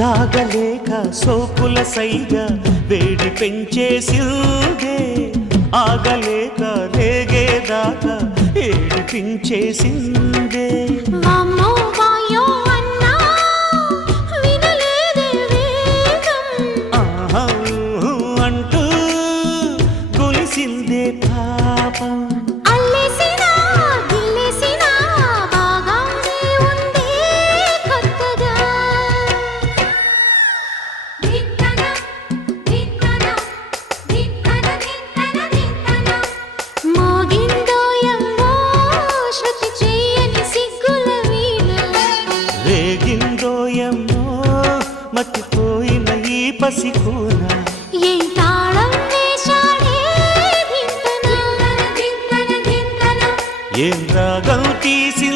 దాగలేక సోకుల సైగా వేడి పెంచేసిందే ఆగలేక రేగేదాకా ఏడిపించేసిందే వామ్మో వాయో అన్నా వినలేదే వేగం ఆహా అంటూ కొలిసిందే పాపం అల్లేసినా గిల్లేసినా బాగానే ఉందే కొత్తగా దిత్తన దిత్తన దిత్తన దిత్తన దిత్తన మోగిందోయమ్మో శృతి చెయ్యని సిగ్గుల వీణ రేగిందోయమ్మో మతిపోయిన ఈ పసికూన ఏం తాళం వేశాడే దిత్తన దిత్తన దిత్తన ఏం రాగం తీసి